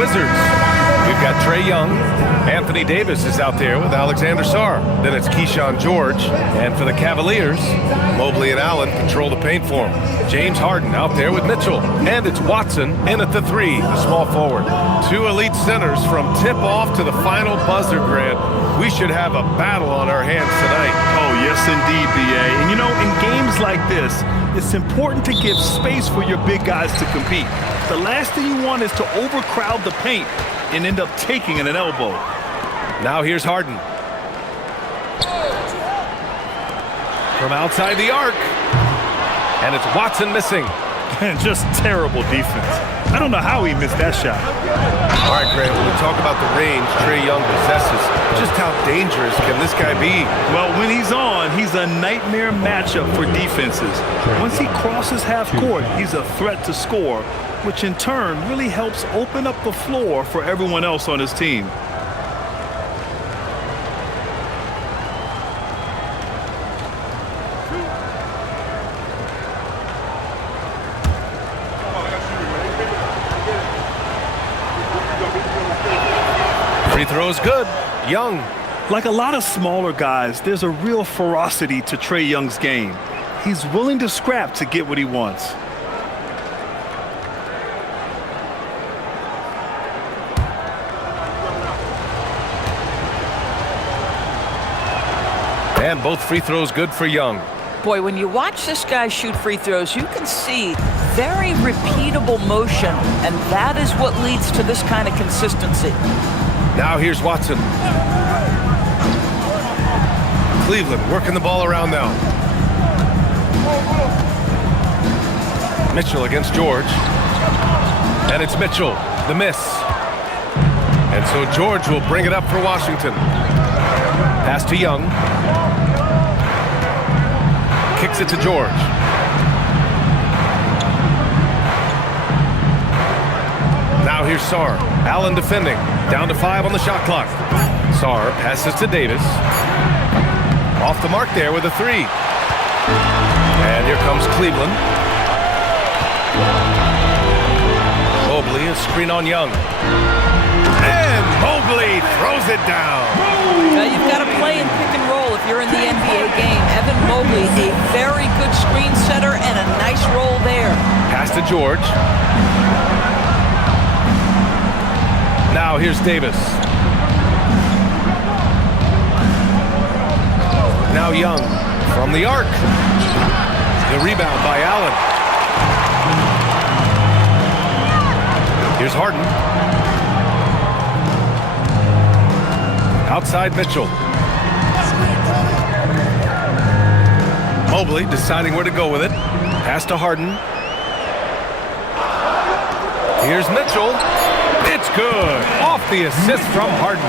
Wizards. We've got Trae Young. Anthony Davis is out there with Alexander Sarr. Then it's Keyshawn George. And for the Cavaliers, Mobley and Allen control the paint for him. James Harden out there with Mitchell. And it's Watson in at the 3, the small forward. 2 elite centers from tip-off to the final buzzer, Grant. We should have a battle on our hands tonight. Oh, yes, indeed, B.A. And, you know, in games like this, it's important to give space for your big guys to compete. The last thing you want is to overcrowd the paint and end up taking an elbow. Now here's Harden. From outside the arc. And it's Watson missing. Just terrible defense. I don't know how he missed that shot. All right, Grant, when we talk about the range Trae Young possesses, just how dangerous can this guy be? Well, when he's on, he's a nightmare matchup for defenses. Once he crosses half court, he's a threat to score, which in turn really helps open up the floor for everyone else on his team. Free throw is good. Young. Like a lot of smaller guys, there's a real ferocity to Trae Young's game. He's willing to scrap to get what he wants. And both free throws good for Young. Boy, when you watch this guy shoot free throws, you can see very repeatable motion, and that is what leads to this kind of consistency. Now here's Watson. Cleveland working the ball around now. Mitchell against George. And it's Mitchell, the miss. And so George will bring it up for Washington. Pass to Young. Kicks it to George. Now here's Sarr. Allen defending. Down to 5 on the shot clock. Sarr passes to Davis. Off the mark there with a 3. And here comes Cleveland. Mobley, a screen on Young. And Mobley throws it down. You've got to play in pick and roll if you're in the NBA game. Evan Mobley, a very good screen setter and a nice roll there. Pass to George. Now here's Davis. Now Young from the arc. The rebound by Allen. Here's Harden. Outside Mitchell. Mobley deciding where to go with it. Pass to Harden. Here's Mitchell. It's good. Off the assist from Harden.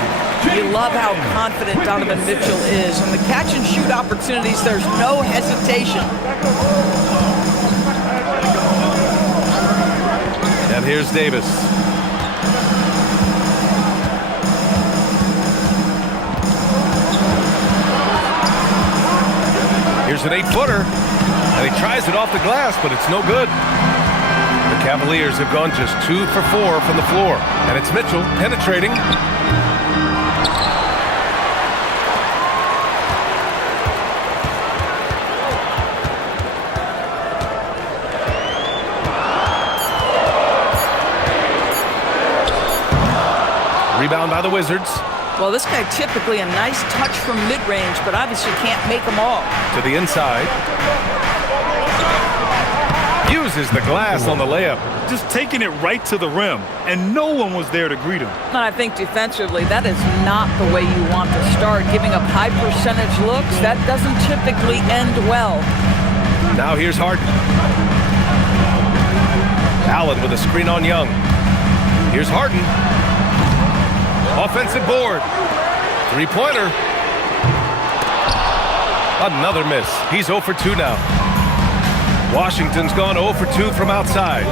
You love how confident Donovan Mitchell is. On the catch and shoot opportunities, there's no hesitation. And here's Davis. Here's an 8-footer. And he tries it off the glass, but it's no good. The Cavaliers have gone just 2 for 4 from the floor. And it's Mitchell penetrating. Rebound by the Wizards. Well, this guy typically a nice touch from mid-range, but obviously can't make them all. To the inside. Uses the glass on the layup. Just taking it right to the rim, and no one was there to greet him. And I think defensively, that is not the way you want to start. Giving up high percentage looks, that doesn't typically end well. Now here's Harden. Allen with a screen on Young. Here's Harden. Offensive board. 3-pointer. Another miss. He's 0 for 2 now. Washington's gone 0 for 2 from outside.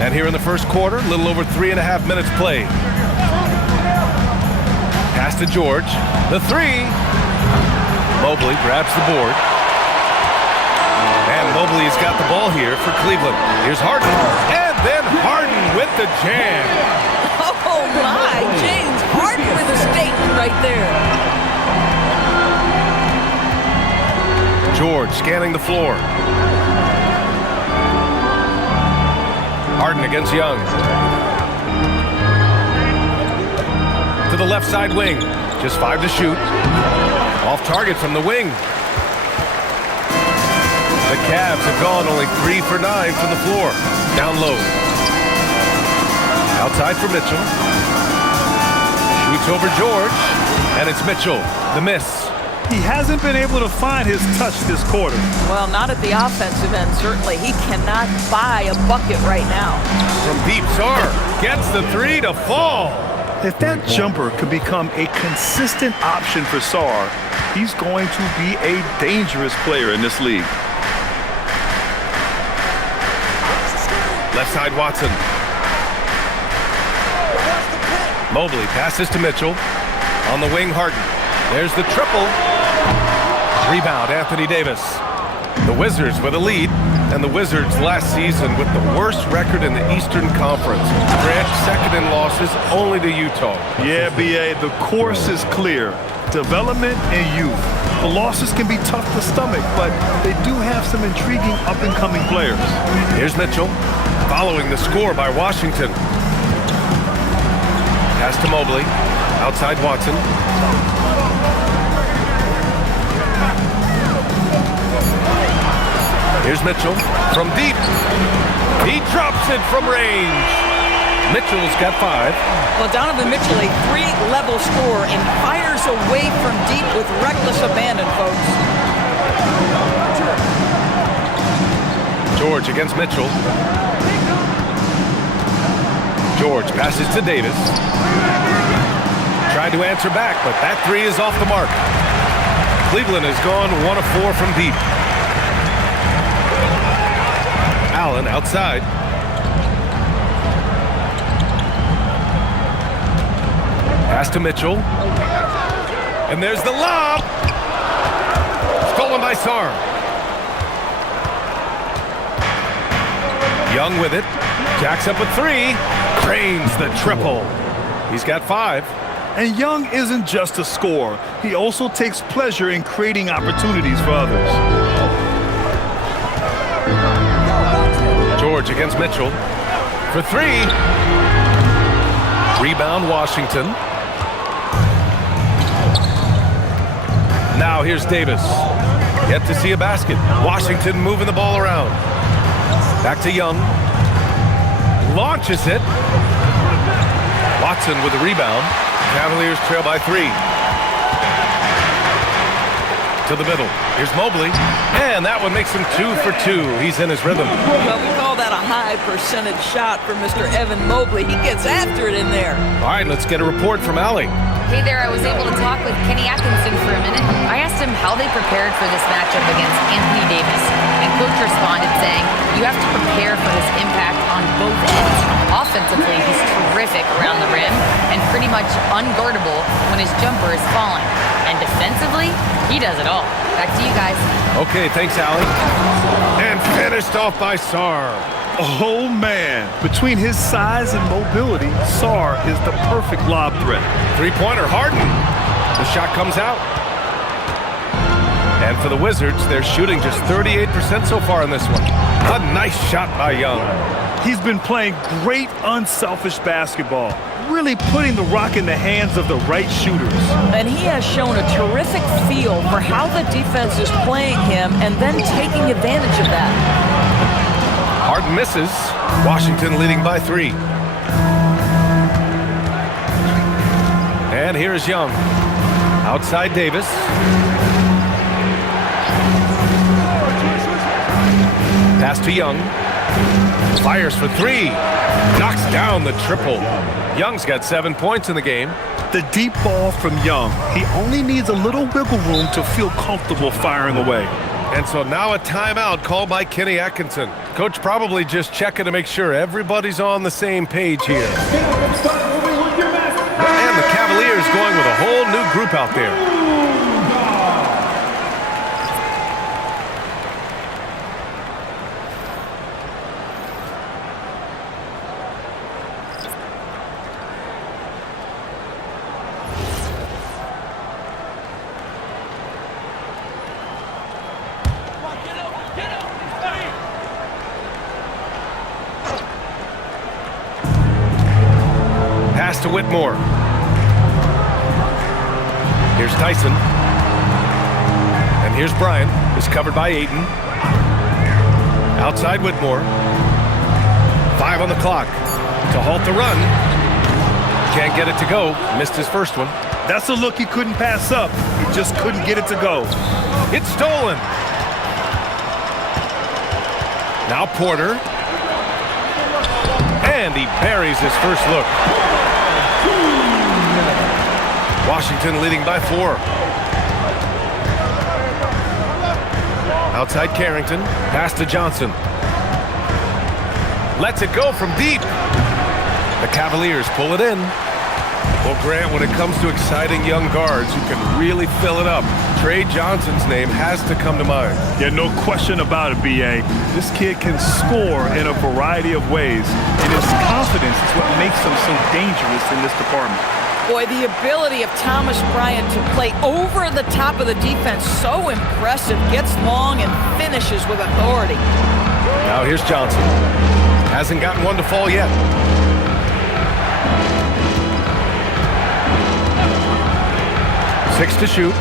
And here in the first quarter, a little over 3.5 minutes played. Pass to George. The 3. Mobley grabs the board. And Mobley's got the ball here for Cleveland. Here's Harden, and then Harden with the jam. Oh my, James Harden with a statement right there. George scanning the floor. Harden against Young. To the left side wing. Just 5 to shoot. Off target from the wing. The Cavs have gone only 3 for 9 from the floor. Down low. Outside for Mitchell. Shoots over George. And it's Mitchell. The miss. He hasn't been able to find his touch this quarter. Well, not at the offensive end, certainly. He cannot buy a bucket right now. From deep, Sarr gets the 3 to fall. If that jumper could become a consistent option for Sarr, he's going to be a dangerous player in this league. Left side Watson. Mobley passes to Mitchell. On the wing, Harden. There's the triple. Rebound, Anthony Davis. The Wizards with a lead, and the Wizards last season with the worst record in the Eastern Conference. Ranked second in losses only to Utah. Yeah, B.A., the course is clear. Development and youth. The losses can be tough to stomach, but they do have some intriguing up-and-coming players. Here's Mitchell, following the score by Washington. Pass to Mobley, outside Watson. Here's Mitchell from deep. He drops it from range. Mitchell's got 5. Well, Donovan Mitchell, a 3-level scorer, and fires away from deep with reckless abandon, folks. George against Mitchell. George passes to Davis. Tried to answer back, but that 3 is off the mark. Cleveland has gone 1 of 4 from deep. Allen outside. Pass to Mitchell. And there's the lob. Stolen by Sarr. Young with it. Jacks up with 3. Cranes the triple. He's got 5. And Young isn't just a scorer. He also takes pleasure in creating opportunities for others. George against Mitchell for 3. Rebound Washington. Now here's Davis. Yet to see a basket. Washington moving the ball around. Back to Young. Launches it. Watson with the rebound. Cavaliers trail by 3. To the middle. Here's Mobley. And that one makes him 2 for 2. He's in his rhythm. Well, we call that a high percentage shot for Mr. Evan Mobley. He gets after it in there. All right, let's get a report from Allie. Hey there, I was able to talk with Kenny Atkinson for a minute. I asked him how they prepared for this matchup against Anthony Davis. And Coach responded saying, you have to prepare for his impact on both ends. Offensively, he's terrific around the rim and pretty much unguardable when his jumper is falling. And defensively, he does it all. Back to you guys. Okay, thanks, Allie. And finished off by Sarr. Oh, man. Between his size and mobility, Sarr is the perfect lob threat. 3-pointer, Harden. The shot comes out. And for the Wizards, they're shooting just 38% so far in this one. A nice shot by Young. He's been playing great, unselfish basketball, really putting the rock in the hands of the right shooters. And he has shown a terrific feel for how the defense is playing him and then taking advantage of that. Harden misses. Washington leading by 3. And here's Young. Outside Davis. Pass to Young. Fires for 3. Knocks down the triple. Young's got 7 points in the game. The deep ball from Young. He only needs a little wiggle room to feel comfortable firing away. And so now a timeout called by Kenny Atkinson. Coach probably just checking to make sure everybody's on the same page here. And the Cavaliers going with a whole new group out there. Pass to Whitmore. Here's Tyson. And here's Bryant. Is covered by Ayton. Outside Whitmore. 5 on the clock to halt the run. Can't get it to go. Missed his first one. That's a look he couldn't pass up. He just couldn't get it to go. It's stolen. Now Porter. And he buries his first look. Washington leading by 4. Outside Carrington. Pass to Johnson. Lets it go from deep. The Cavaliers pull it in. Well, Grant, when it comes to exciting young guards who can really fill it up, Trey Johnson's name has to come to mind. Yeah, no question about it, B.A. This kid can score in a variety of ways, and his confidence is what makes him so dangerous in this department. Boy, the ability of Thomas Bryant to play over the top of the defense, so impressive. Gets long and finishes with authority. Now here's Johnson. Hasn't gotten one to fall yet. Six to shoot.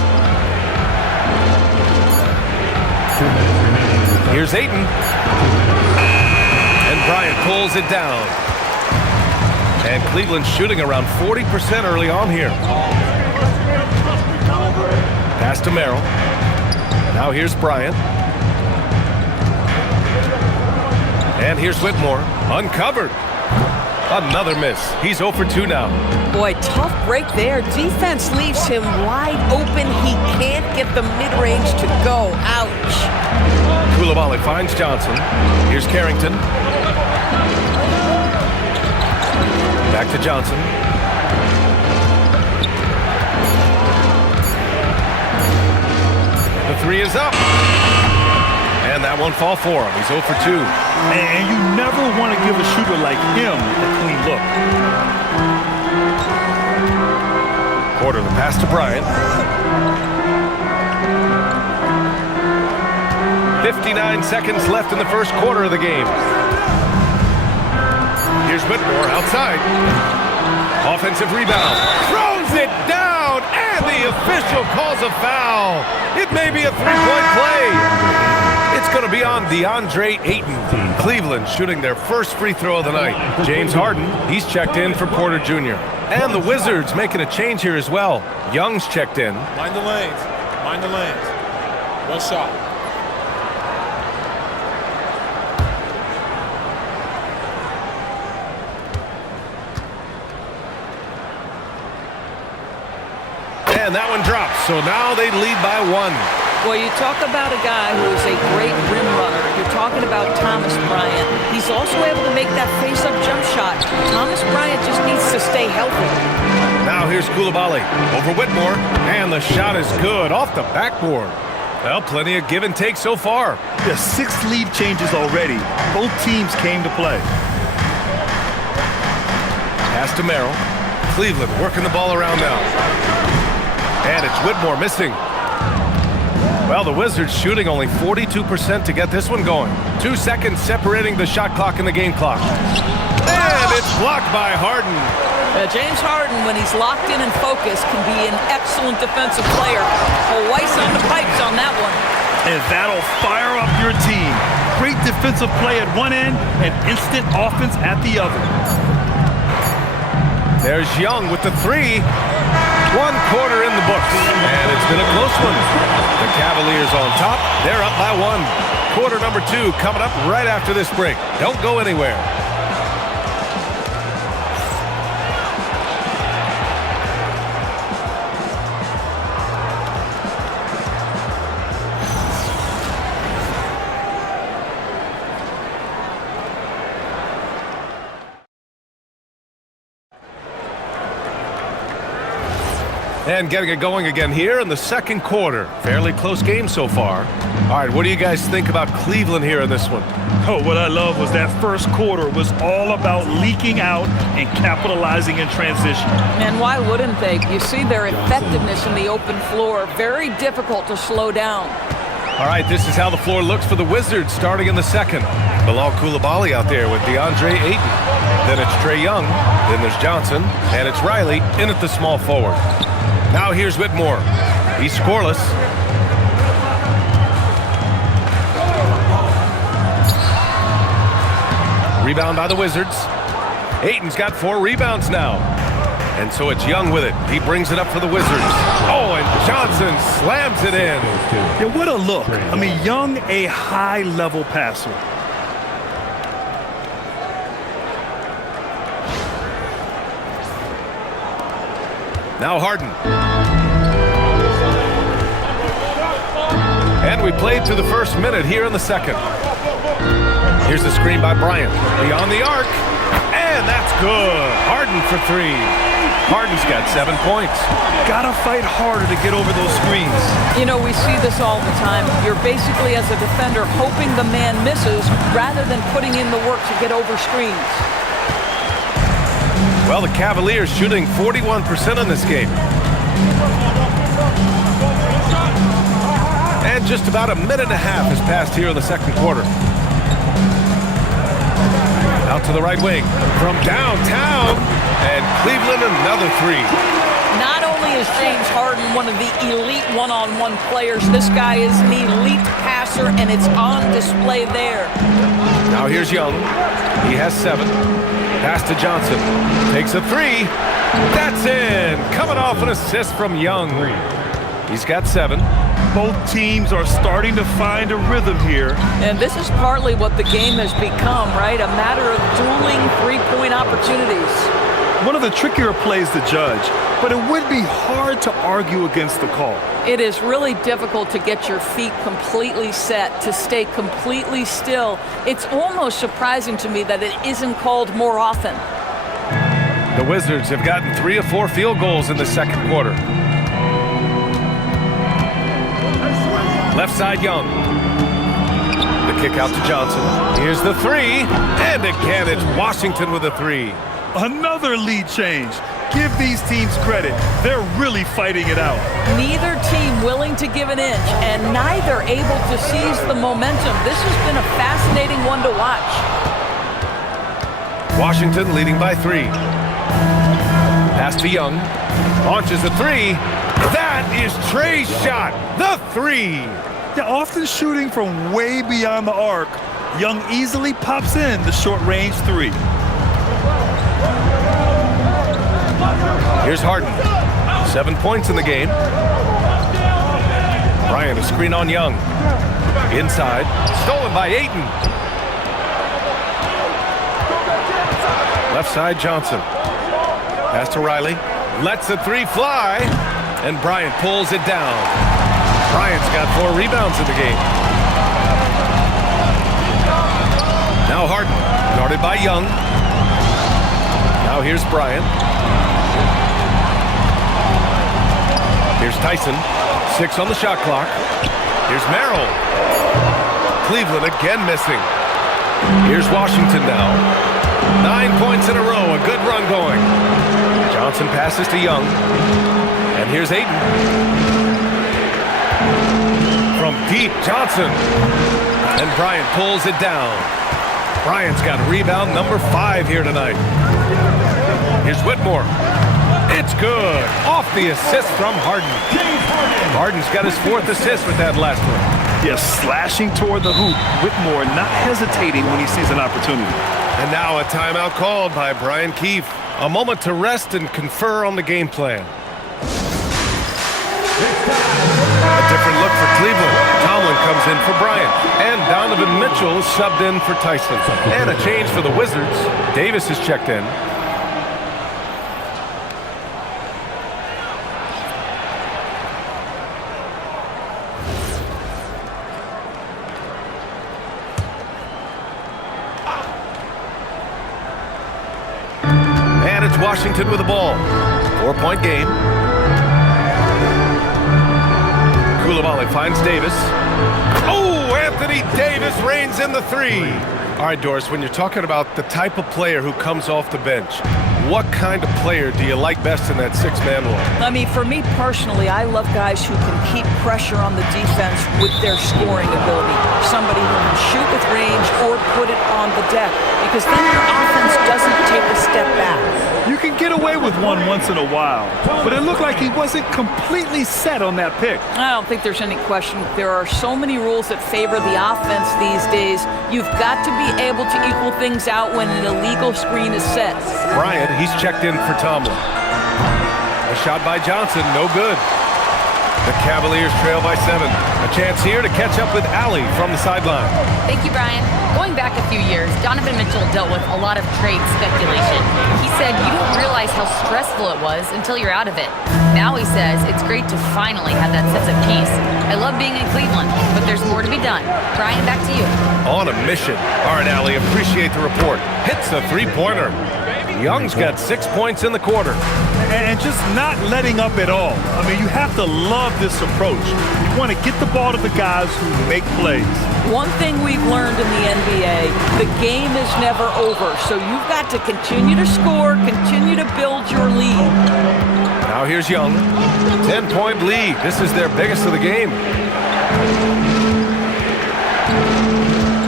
Here's Ayton. And Bryant pulls it down. And Cleveland shooting around 40% early on here. Pass to Merrill. Now here's Bryant. And here's Whitmore. Uncovered. Another miss. He's 0 for 2 now. Boy, tough break there. Defense leaves him wide open. He can't get the mid-range to go. Ouch. Coulibaly finds Johnson. Here's Carrington. Back to Johnson. The 3 is up. And that won't fall for him. He's 0 for 2. And you never want to give a shooter like him a clean look. Porter, the pass to Bryant. 59 seconds left in the first quarter of the game. Here's Whitmore outside. Offensive rebound. Throws it down, and the official calls a foul. It may be a three-point play. It's going to be on DeAndre Ayton. Cleveland shooting their first free throw of the night. James Harden, he's checked in for Porter Jr. And the Wizards making a change here as well. Young's checked in. Mind the lanes. Mind the lanes. One shot. And that one drops. So now they lead by 1. Well, you talk about a guy who is a great rim runner. You're talking about Thomas Bryant. He's also able to make that face-up jump shot. Thomas Bryant just needs to stay healthy. Now here's Coulibaly over Whitmore, and the shot is good off the backboard. Well, plenty of give and take so far. The 6 lead changes already. Both teams came to play. Pass to Merrill. Cleveland working the ball around now. And it's Whitmore missing. Well, the Wizards shooting only 42% to get this one going. 2 seconds separating the shot clock and the game clock. And it's blocked by Harden. James Harden, when he's locked in and focused, can be an excellent defensive player. Weiss on the pipes on that one. And that'll fire up your team. Great defensive play at one end and instant offense at the other. There's Young with the 3. 1 quarter in the books, and it's been a close one. The Cavaliers on top. They're up by 1. Quarter number 2 coming up right after this break. Don't go anywhere. And getting it going again here in the second quarter. Fairly close game so far. All right, what do you guys think about Cleveland here in this one? Oh, what I love was that first quarter was all about leaking out and capitalizing in transition. And why wouldn't they? You see their effectiveness in the open floor. Very difficult to slow down. All right, this is how the floor looks for the Wizards starting in the second. Bilal Coulibaly out there with DeAndre Ayton. Then it's Trae Young. Then there's Johnson. And it's Riley in at the small forward. Now here's Whitmore. He's scoreless. Rebound by the Wizards. Ayton's got 4 rebounds now. And so it's Young with it. He brings it up for the Wizards. Oh, and Johnson slams it in. Yeah, what a look. I mean, Young, a high-level passer. Now Harden. And we played to the first minute here in the second. Here's the screen by Bryant. Beyond the arc. And that's good. Harden for 3. Harden's got 7 points. Gotta fight harder to get over those screens. You know, we see this all the time. You're basically, as a defender, hoping the man misses rather than putting in the work to get over screens. Well, the Cavaliers shooting 41% in this game. And just about a minute and a half has passed here in the second quarter. Out to the right wing from downtown, and Cleveland another 3. Not only is James Harden one of the elite one-on-one players, this guy is an elite passer, and it's on display there. Now here's Young. He has 7. Pass to Johnson. Takes a 3. That's in. Coming off an assist from Young. He's got 7. Both teams are starting to find a rhythm here. And this is partly what the game has become, right? A matter of dueling three-point opportunities. One of the trickier plays to judge, but it would be hard to argue against the call. It is really difficult to get your feet completely set, to stay completely still. It's almost surprising to me that it isn't called more often. The Wizards have gotten 3 of 4 field goals in the second quarter. Left side, Young. The kick out to Johnson. Here's the 3. And again, it's Washington with a 3. Another lead change. Give these teams credit. They're really fighting it out. Neither team willing to give an inch, and neither able to seize the momentum. This has been a fascinating one to watch. Washington leading by 3. Pass to Young. Launches a 3. That is Trae's shot. The 3. Yeah, often shooting from way beyond the arc, Young easily pops in the short-range 3. Here's Harden. 7 points in the game. Bryant, a screen on Young. Inside. Stolen by Ayton. Left side, Johnson. Pass to Riley. Lets the 3 fly. And Bryant pulls it down. Bryant's got 4 rebounds in the game. Now Harden. Guarded by Young. Now here's Bryant. Here's Tyson. 6 on the shot clock. Here's Merrill. Cleveland again missing. Here's Washington now. 9 points in a row. A good run going. Johnson passes to Young. And here's Ayton. From deep, Johnson. And Bryant pulls it down. Bryant's got rebound number 5 here tonight. Here's Whitmore. It's good. Off the assist from Harden. Harden's got his 4th assist with that last one. Yes, slashing toward the hoop. Whitmore not hesitating when he sees an opportunity. And now a timeout called by Brian Keefe. A moment to rest and confer on the game plan. A different look for Cleveland. Tomlin comes in for Bryant. And Donovan Mitchell subbed in for Tyson. And a change for the Wizards. Davis is checked in. And it's Washington with the ball. 4-point game. Coulibaly finds Davis. Oh, Anthony Davis reigns in the 3. All right, Doris, when you're talking about the type of player who comes off the bench, what kind of player do you like best in that six-man role? I mean, for me personally, I love guys who can keep pressure on the defense with their scoring ability. Somebody who can shoot with range or put it on the deck, because then your offense doesn't take a step back. You can get away with one once in a while, but it looked like he wasn't completely set on that pick. I don't think there's any question. There are so many rules that favor the offense these days. You've got to be able to equal things out when an illegal screen is set. Bryant, he's checked in for Tomlin. A shot by Johnson, no good. The Cavaliers trail by 7. A chance here to catch up with Allie from the sideline. Thank you, Brian. Going back a few years, Donovan Mitchell dealt with a lot of trade speculation. He said you don't realize how stressful it was until you're out of it. Now he says it's great to finally have that sense of peace. I love being in Cleveland, but there's more to be done. Brian, back to you. On a mission. All right, Allie, appreciate the report. Hits the three-pointer. Young's got 6 points in the quarter. And just not letting up at all. I mean, you have to love this approach. You want to get the ball to the guys who make plays. One thing we've learned in the NBA, the game is never over. So you've got to continue to score, continue to build your lead. Now here's Young. 10-point lead. This is their biggest of the game.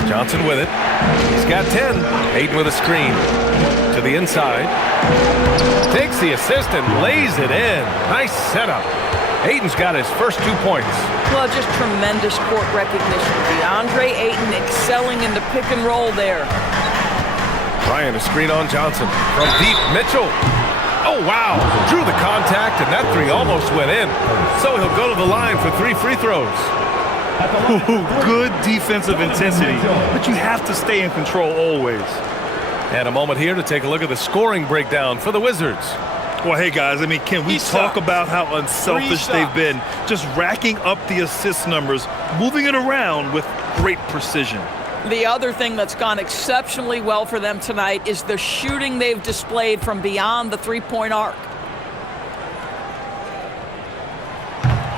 Johnson with it. He's got 10. Ayton with a screen. To the inside. Takes the assist and lays it in. Nice setup. Ayton's got his first 2 points. Well, just tremendous court recognition. DeAndre Ayton excelling in the pick and roll there. Bryant, a screen on Johnson. From deep, Mitchell. Oh, wow. Drew the contact, and that three almost went in. So he'll go to the line for 3 free throws. Ooh, good defensive intensity, but you have to stay in control always. And a moment here to take a look at the scoring breakdown for the Wizards. Well, hey, guys, I mean, can we talk about how unselfish they've been? Just racking up the assist numbers, moving it around with great precision. The other thing that's gone exceptionally well for them tonight is the shooting they've displayed from beyond the three-point arc.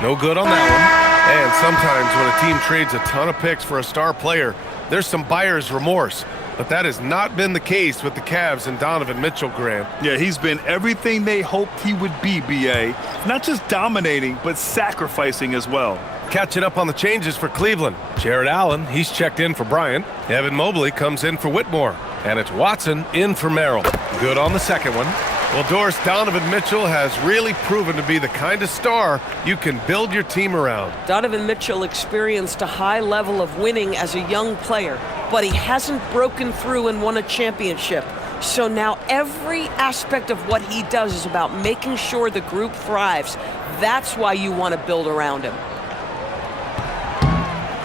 No good on that one. And sometimes when a team trades a ton of picks for a star player, there's some buyer's remorse. But that has not been the case with the Cavs and Donovan Mitchell, Grant. Yeah, he's been everything they hoped he would be, B.A. Not just dominating, but sacrificing as well. Catching up on the changes for Cleveland. Jared Allen, he's checked in for Bryant. Evan Mobley comes in for Whitmore. And it's Watson in for Merrill. Good on the second one. Well, Doris, Donovan Mitchell has really proven to be the kind of star you can build your team around. Donovan Mitchell experienced a high level of winning as a young player, but he hasn't broken through and won a championship. So now every aspect of what he does is about making sure the group thrives. That's why you want to build around him.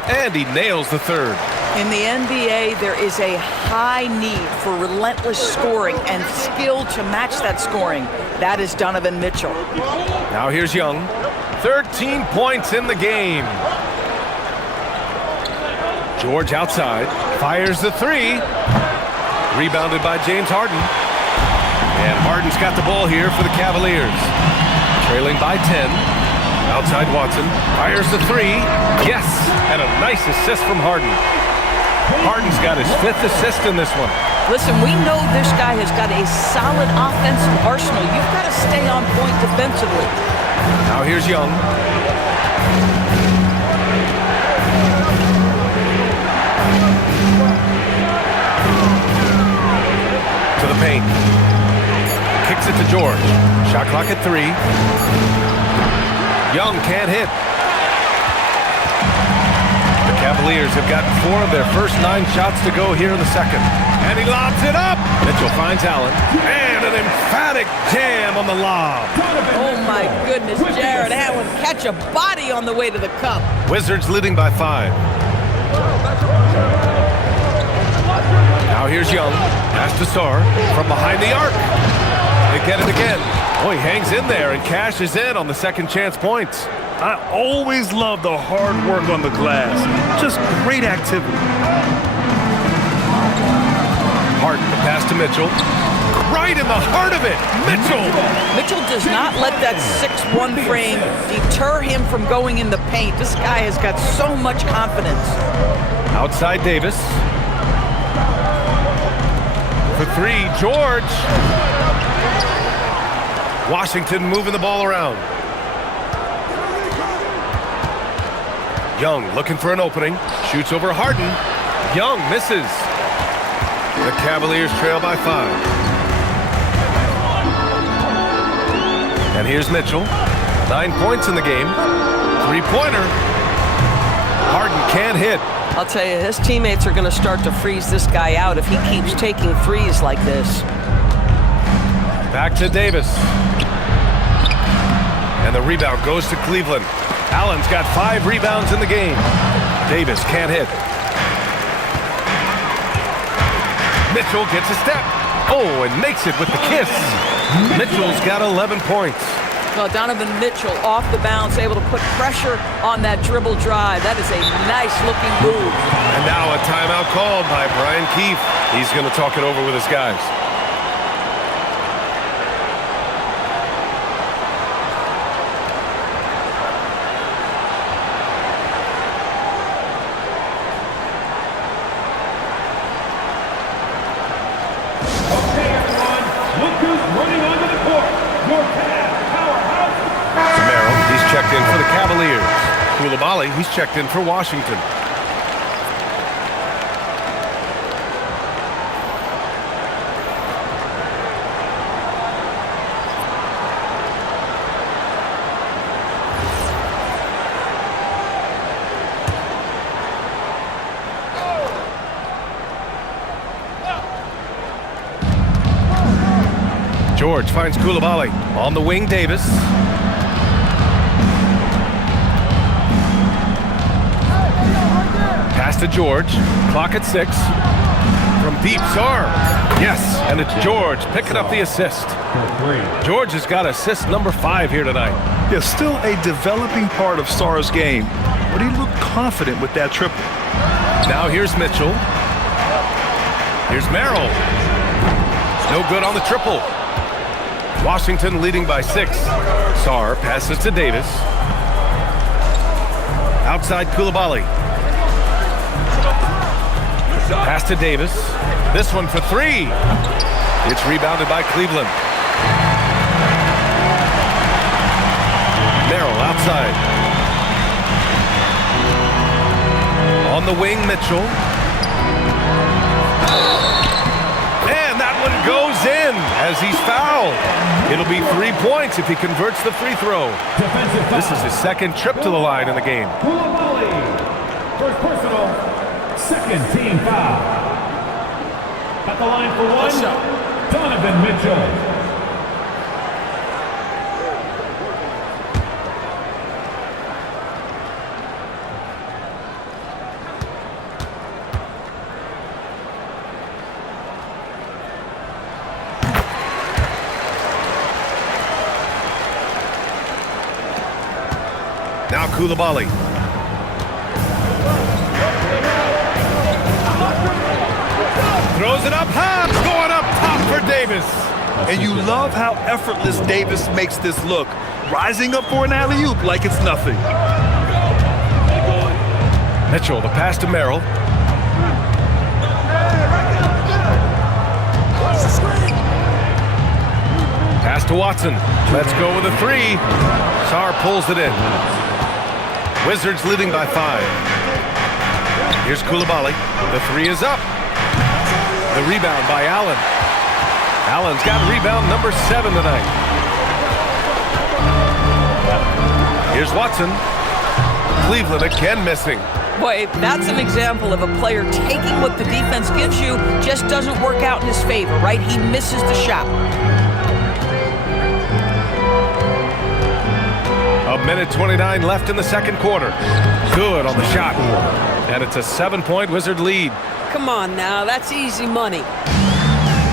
And he nails the third. In the NBA, there is a high need for relentless scoring and skill to match that scoring. That is Donovan Mitchell. Now here's Young. 13 points in the game. George outside. Fires the three. Rebounded by James Harden. And Harden's got the ball here for the Cavaliers. Trailing by 10. Outside Watson. Fires the three. Yes! And a nice assist from Harden. Harden's got his 5th assist in this one. Listen, we know this guy has got a solid offensive arsenal. You've got to stay on point defensively. Now here's Young. To the paint. Kicks it to George. Shot clock at 3. Young can't hit. The Cavaliers have gotten 4 of their first 9 shots to go here in the second. And he lobs it up. Mitchell finds Allen. And an emphatic jam on the lob. Oh, my goodness. Jared Allen catch a body on the way to the cup. Wizards leading by 5. Now here's Young. Pass to Sarr from behind the arc. They get it again. Oh, he hangs in there and cashes in on the second chance points. I always love the hard work on the glass. Just great activity. Harden, the pass to Mitchell. Right in the heart of it, Mitchell! Mitchell does not let that 6'1" frame deter him from going in the paint. This guy has got so much confidence. Outside Davis. For 3, George. Washington moving the ball around. Young looking for an opening. Shoots over Harden. Young misses. The Cavaliers trail by 5. And here's Mitchell. 9 points in the game. Three-pointer. Harden can't hit. I'll tell you, his teammates are going to start to freeze this guy out if he keeps taking threes like this. Back to Davis. And the rebound goes to Cleveland. Allen's got 5 rebounds in the game. Davis can't hit. Mitchell gets a step. Oh, and makes it with the kiss. Mitchell's got 11 points. Well, Donovan Mitchell off the bounce, able to put pressure on that dribble drive. That is a nice-looking move. And now a timeout called by Brian Keefe. He's going to talk it over with his guys. Okay, everyone, look who's running onto the court. Your powerhouse. Merrill, he's checked in for the Cavaliers. Koulibaly, he's checked in for Washington. George finds Koulibaly. On the wing, Davis. Pass to George. Clock at 6. From deep, Sarr. Yes, and it's George picking up the assist. George has got assist number 5 here tonight. Yeah, still a developing part of Sarr's game, but he looked confident with that triple. Now here's Mitchell. Here's Merrill. No good on the triple. Washington leading by 6. Sarr passes to Davis. Outside Koulibaly. Pass to Davis. This one for 3. It's rebounded by Cleveland. Merrill outside. On the wing, Mitchell. And that one goes in as he's fouled. It'll be 3 points if he converts the free throw. This is his second trip to the line in the game. Koulibaly. First personal, second team foul. At the line for 1, Donovan Mitchell. Now Koulibaly. Throws it up high. Going up top for Davis. And you love how effortless Davis makes this look, rising up for an alley-oop like it's nothing. Mitchell, the pass to Merrill. Pass to Watson. Let's go with a 3. Sarr pulls it in. Wizards leading by 5. Here's Koulibaly. The 3 is up. The rebound by Allen. Allen's got rebound number 7 tonight. Here's Watson. Cleveland again missing. Boy, that's an example of a player taking what the defense gives you, just doesn't work out in his favor, right? He misses the shot. A minute 29 left in the second quarter. Good on the shot. And it's a 7-point Wizard lead. Come on now, that's easy money.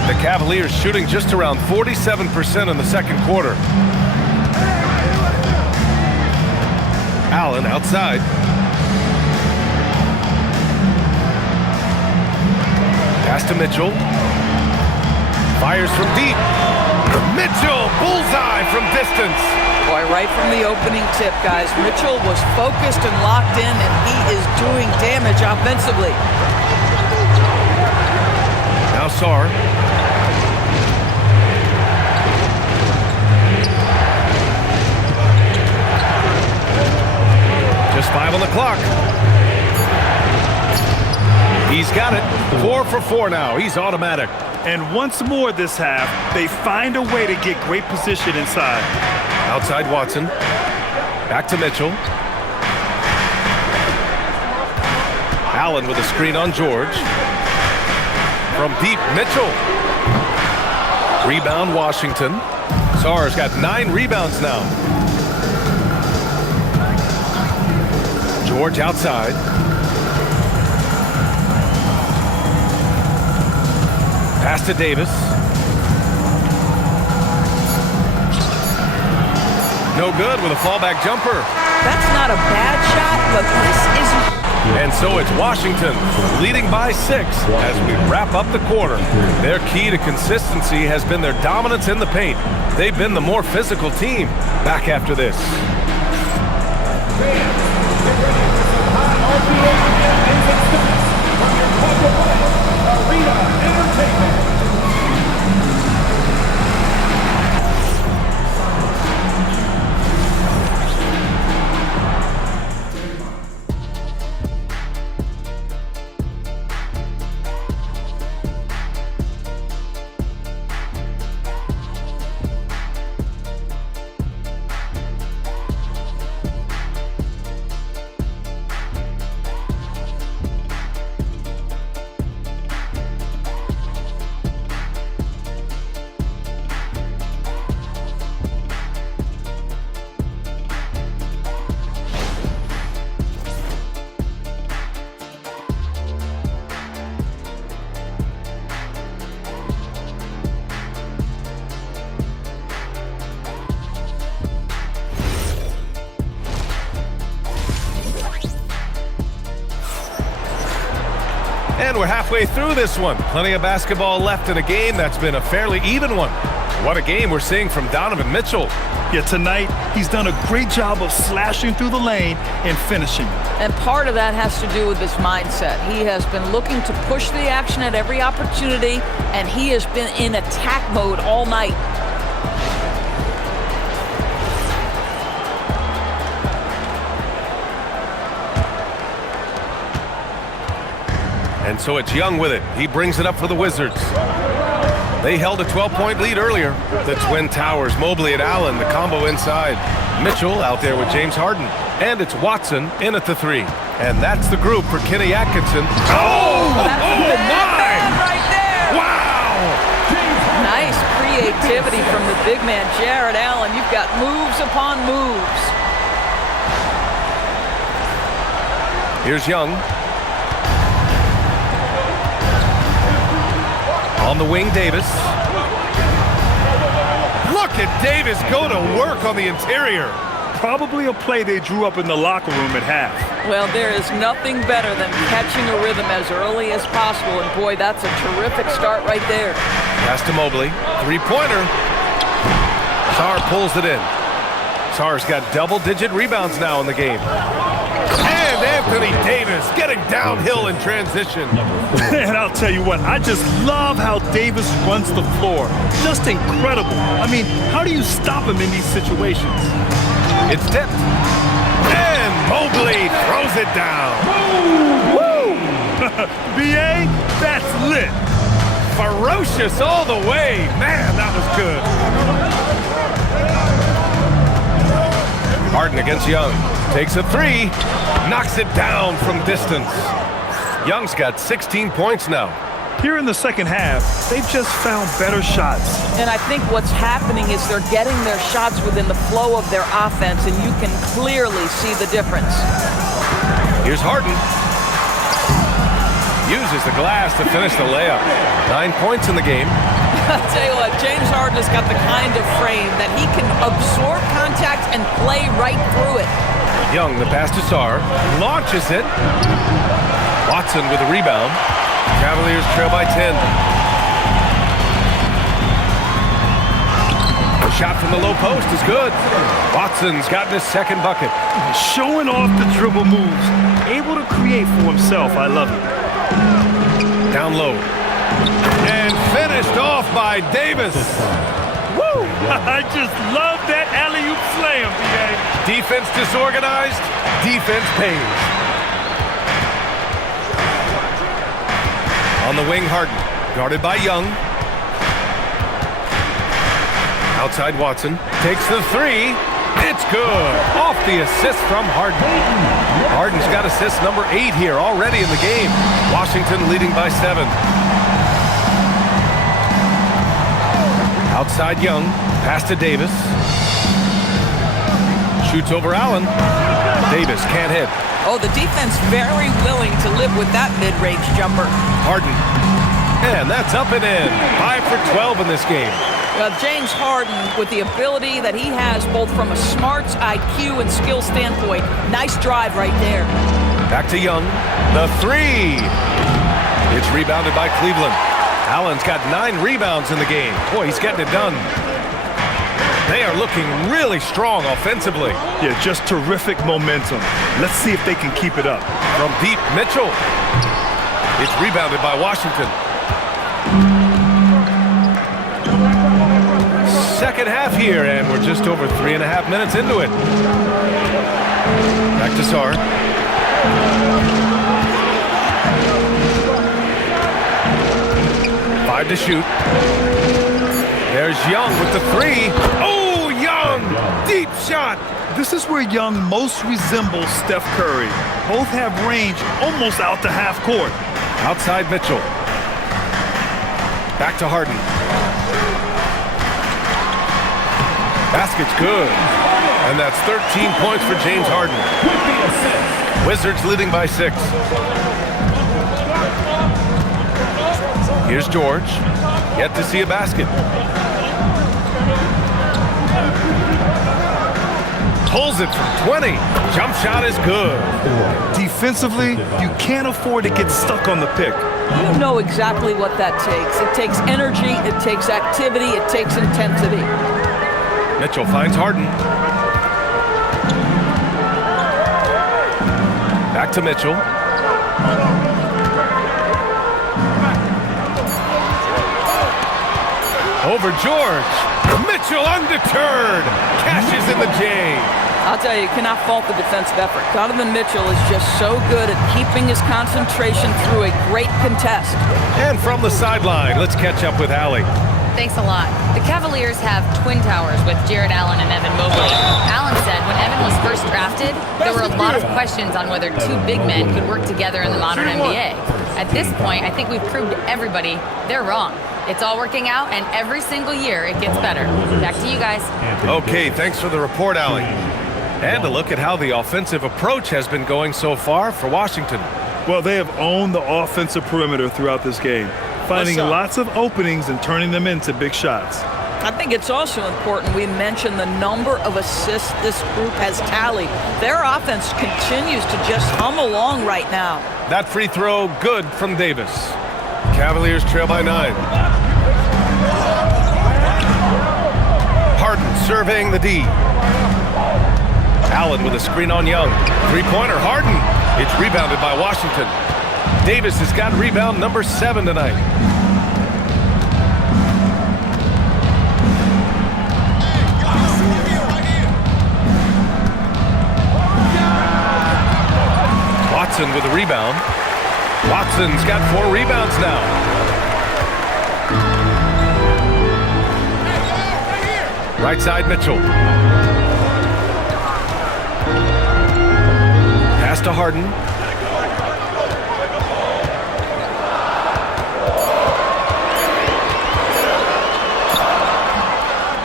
The Cavaliers shooting just around 47% in the second quarter. Allen outside. Pass to Mitchell. Fires from deep. Mitchell, bullseye from distance. Boy, right from the opening tip, guys, Mitchell was focused and locked in, and he is doing damage offensively. Now Sarr. 5 on the clock. He's got it. 4 for 4 now. He's automatic. And once more this half, they find a way to get great position inside. Outside Watson. Back to Mitchell. Allen with a screen on George. From deep, Mitchell. Rebound, Washington. Sarr's got 9 rebounds now. George outside. Pass to Davis. No good with a fallback jumper. That's not a bad shot, but this isn't. And so it's Washington leading by 6 as we wrap up the quarter. Their key to consistency has been their dominance in the paint. They've been the more physical team. Back after this. And we're halfway through this one. Plenty of basketball left in a game that's been a fairly even one. What a game we're seeing from Donovan Mitchell. Yeah, tonight he's done a great job of slashing through the lane and finishing. And part of that has to do with his mindset. He has been looking to push the action at every opportunity, and he has been in attack mode all night. And so it's Young with it. He brings it up for the Wizards. They held a 12-point lead earlier. The Twin Towers, Mobley and Allen, the combo inside. Mitchell out there with James Harden. And it's Watson in at the 3. And that's the group for Kenny Atkinson. Oh my! Right there. Wow! Nice creativity from the big man, Jared Allen. You've got moves upon moves. Here's Young. On the wing, Davis. Look at Davis go to work on the interior. Probably a play they drew up in the locker room at half. Well, there is nothing better than catching a rhythm as early as possible, and boy, that's a terrific start right there. Pass to Mobley. 3-pointer. Sarr pulls it in. Sarr's got double-digit rebounds now in the game. And Anthony Davis getting downhill in transition. And I'll tell you what, I just love how Davis runs the floor. Just incredible. I mean, how do you stop him in these situations? It's tipped. And Mobley throws it down. Woo! B.A., that's lit. Ferocious all the way. Man, that was good. Harden against Young. Takes a 3. Knocks it down from distance. Young's got 16 points now. Here in the second half, they've just found better shots. And I think what's happening is they're getting their shots within the flow of their offense, and you can clearly see the difference. Here's Harden. Uses the glass to finish the layup. 9 points in the game. I'll tell you what, James Harden has got the kind of frame that he can absorb contact and play right through it. Young, the pass to Sarr. Launches it. Watson with a rebound. Cavaliers trail by 10. The shot from the low post is good. Watson's gotten his second bucket. Showing off the dribble moves. Able to create for himself. I love it. Down low. And finished off by Davis. Woo! I just love that alley-oop slam, B.A. Defense disorganized, defense pays. On the wing, Harden, guarded by Young. Outside Watson, takes the three. It's good. Off the assist from Harden. Harden's got assist number 8 here already in the game. Washington leading by 7. Outside Young, pass to Davis. Shoots over Allen. Davis can't hit. Oh, the defense very willing to live with that mid-range jumper. Harden. And that's up and in. 5 for 12 in this game. Well, James Harden, with the ability that he has both from a smarts, IQ, and skill standpoint, nice drive right there. Back to Young. The three. It's rebounded by Cleveland. Allen's got 9 rebounds in the game. Boy, he's getting it done. They are looking really strong offensively. Yeah, just terrific momentum. Let's see if they can keep it up. From deep, Mitchell. It's rebounded by Washington. Second half here, and we're just over 3.5 minutes into it. Back to Sarr. Five to shoot. There's Young with the three. Oh, Young! Deep shot! This is where Young most resembles Steph Curry. Both have range almost out to half court. Outside Mitchell. Back to Harden. Basket's good. And that's 13 points for James Harden. Wizards leading by 6. Here's George. Yet to see a basket. Pulls it from 20. Jump shot is good. Defensively, you can't afford to get stuck on the pick. You know exactly what that takes. It takes energy, it takes activity, it takes intensity. Mitchell finds Harden. Back to Mitchell. Over George. Mitchell undeterred. Cashes in the J. I'll tell you, you cannot fault the defensive effort. Donovan Mitchell is just so good at keeping his concentration through a great contest. And from the sideline, let's catch up with Allie. Thanks a lot. The Cavaliers have twin towers with Jared Allen and Evan Mobley. Allen said when Evan was first drafted, there were a lot of questions on whether 2 big men could work together in the modern NBA. At this point, I think we've proved to everybody they're wrong. It's all working out, and every single year it gets better. Back to you guys. Okay, thanks for the report, Allie. And a look at how the offensive approach has been going so far for Washington. Well, they have owned the offensive perimeter throughout this game, finding lots of openings and turning them into big shots. I think it's also important we mention the number of assists this group has tallied. Their offense continues to just hum along right now. That free throw good from Davis. Cavaliers trail by 9. Harden surveying the D. Allen with a screen on Young. Three-pointer, Harden. It's rebounded by Washington. Davis has got rebound number 7 tonight. Watson with a rebound. Watson's got 4 rebounds now. Right side, Mitchell. Pass to Harden.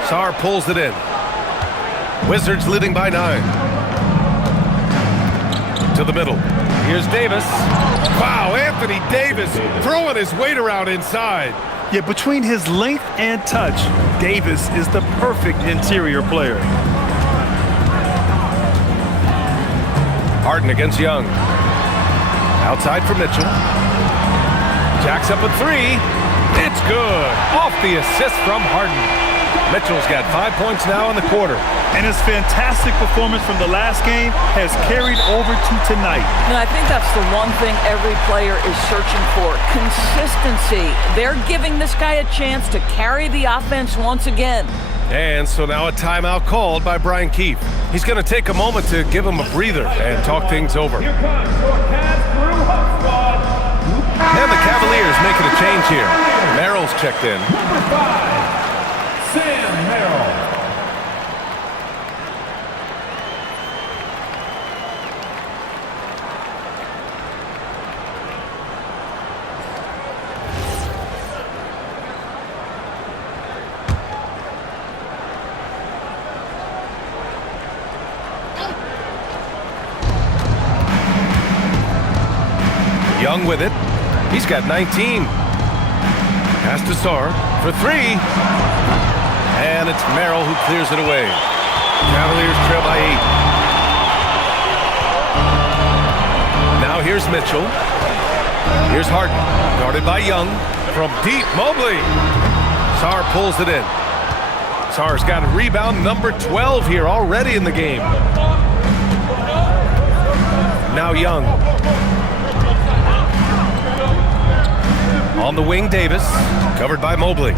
Sarr pulls it in. Wizards leading by 9. To the middle. Here's Davis. Wow, Anthony Davis throwing his weight around inside. Yeah, between his length and touch, Davis is the perfect interior player. Harden against Young. Outside for Mitchell. Jacks up a 3. It's good. Off the assist from Harden. Mitchell's got 5 points now in the quarter. And his fantastic performance from the last game has carried over to tonight. And I think that's the one thing every player is searching for. Consistency. They're giving this guy a chance to carry the offense once again. And so now a timeout called by Brian Keefe. He's going to take a moment to give him a breather and talk things over. Here comes your Cavs through hub squad. And the Cavaliers making a change here. Merrill's checked in. Number 5, Sam Merrill. Young with it. He's got 19. Pass to Sarr for 3. And it's Merrill who clears it away. Cavaliers trail by 8. Now here's Mitchell. Here's Harden. Guarded by Young. From deep, Mobley. Sarr pulls it in. Sarr's got rebound number 12 here already in the game. Now Young. On the wing, Davis, covered by Mobley.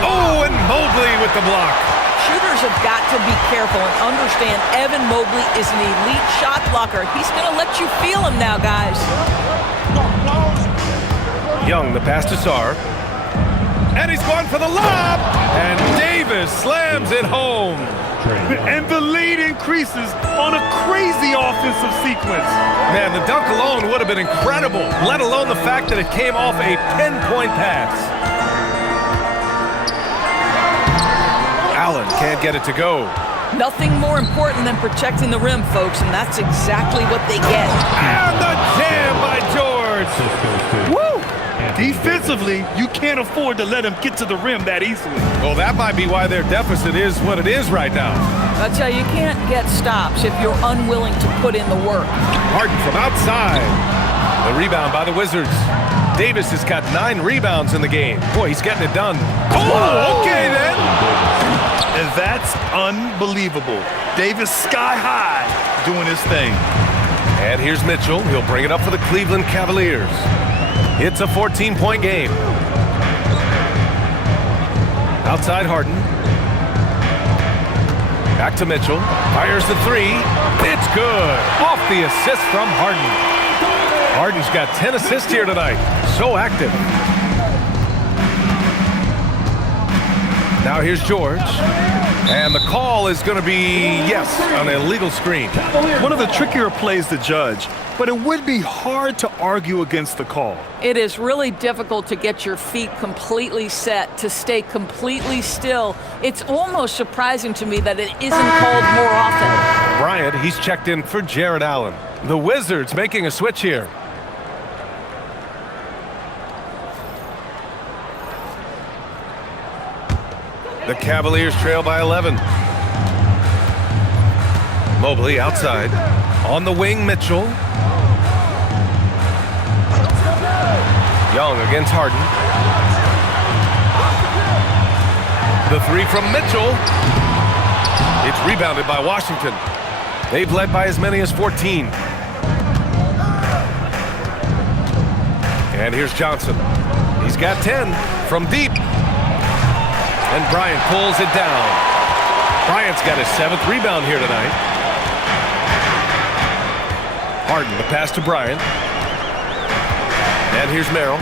Oh, and Mobley with the block. Shooters have got to be careful and understand Evan Mobley is an elite shot blocker. He's going to let you feel him now, guys. Young, the pass to Sarr. And he's going for the lob. And Davis slams it home. And the lead increases on a crazy offensive sequence. Man, the dunk alone would have been incredible, let alone the fact that it came off a pinpoint pass. Allen can't get it to go. Nothing more important than protecting the rim, folks, and that's exactly what they get. And the jam by George. Woo! Defensively, you can't afford to let him get to the rim that easily. Well, that might be why their deficit is what it is right now. I tell you, you can't get stops if you're unwilling to put in the work. Harden from outside. The rebound by the Wizards. Davis has got 9 rebounds in the game. Boy, he's getting it done. Oh, okay then. And that's unbelievable. Davis sky high doing his thing. And here's Mitchell. He'll bring it up for the Cleveland Cavaliers. It's a 14-point game. Outside Harden. Back to Mitchell. Fires the 3. It's good. Off the assist from Harden. Harden's got 10 assists here tonight. So active. Now here's George. And the call is going to be, yes, an illegal screen. One of the trickier plays to judge, but it would be hard to argue against the call. It is really difficult to get your feet completely set, to stay completely still. It's almost surprising to me that it isn't called more often. Bryant, he's checked in for Jared Allen. The Wizards making a switch here. The Cavaliers trail by 11. Mobley outside. On the wing, Mitchell. Young against Harden. The 3 from Mitchell. It's rebounded by Washington. They've led by as many as 14. And here's Johnson. He's got 10 from deep. And Bryant pulls it down. Bryant's got his 7th rebound here tonight. Harden, the pass to Bryant. And here's Merrill.